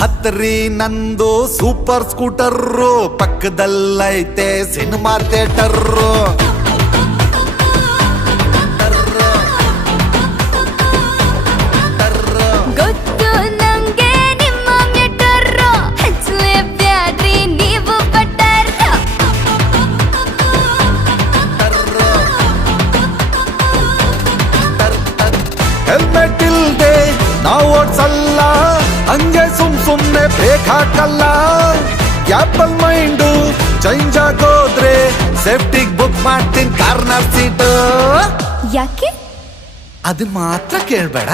ಹತ್ತರಿ ನಂದು super ಸ್ಕೂಟರ್ರು, ಪಕ್ಕದಲ್ಲೈತೆ cinema ಥಿಯೇಟರ್ರು. ಗೊತ್ತು ನಂಗೆ ನಿಮ್ಮ ಮೆಟರ್ರು, ಹಚ್ಚಲೇಬ್ಯಾಡ್ರಿ ನೀವು ಬಟರ್ರು. ಹೆಲ್ಮೆಟ್ ಇಲ್ದೆ ನಾವು ಓಡ್ಸಲ್ಲ, ಹಂಗೆ ಸುಮ್ನೆ ಬ್ರೇಕ್ ಹಾಕಲ್ಲ. ಆಪಲ್ ಮೈಂಡು ಚೇಂಜ್ ಆಗೋದ್ರೆ ಸೇಫ್ಟಿಗ್ ಬುಕ್ ಮಾಡ್ತೀನಿ ಕಾರ್ನರ್ ಸೀಟ್. ಯಾಕೆ? ಅದು ಮಾತ್ರ ಕೇಳ್ಬೇಡ.